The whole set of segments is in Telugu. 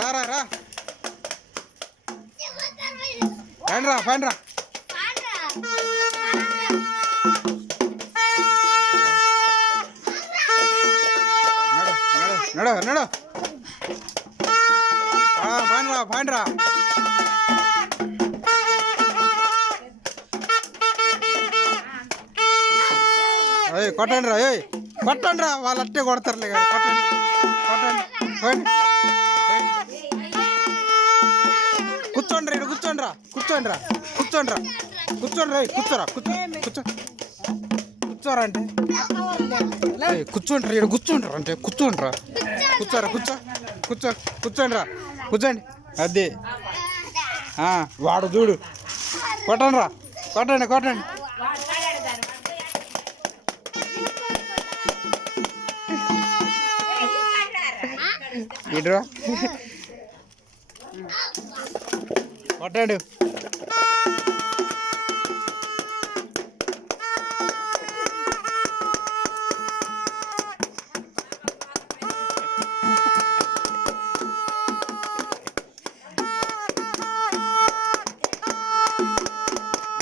రా రా రా ఫ్యాన్ రా ఫ్యాన్ రా నడు నడు నడు ఫ్యాన్ రా ఫ్యాన్ రా కొట్టండి రా కొట్టండి రా వాళ్ళు అట్టే కొడతారులే కొట్టండి కొట్టండి కూర్చోండి రా కూర్చోండి రా కూర్చోండి రా కూర్చోండి రా కూర్చోండి రా కూర్చోరా కూర్చోరా అంటే కూర్చోండి రా కూర్చోండి రా అంటే కూర్చోండి రా కూర్చోరా కూర్చోండి రా కూర్చోండి అదే వాడు చూడు కొట్టండి రా కొట్టండి ఇటురా కొట్టాడు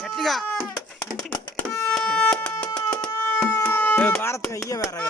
గట్టిగా భారత్ అయ్యే వేరే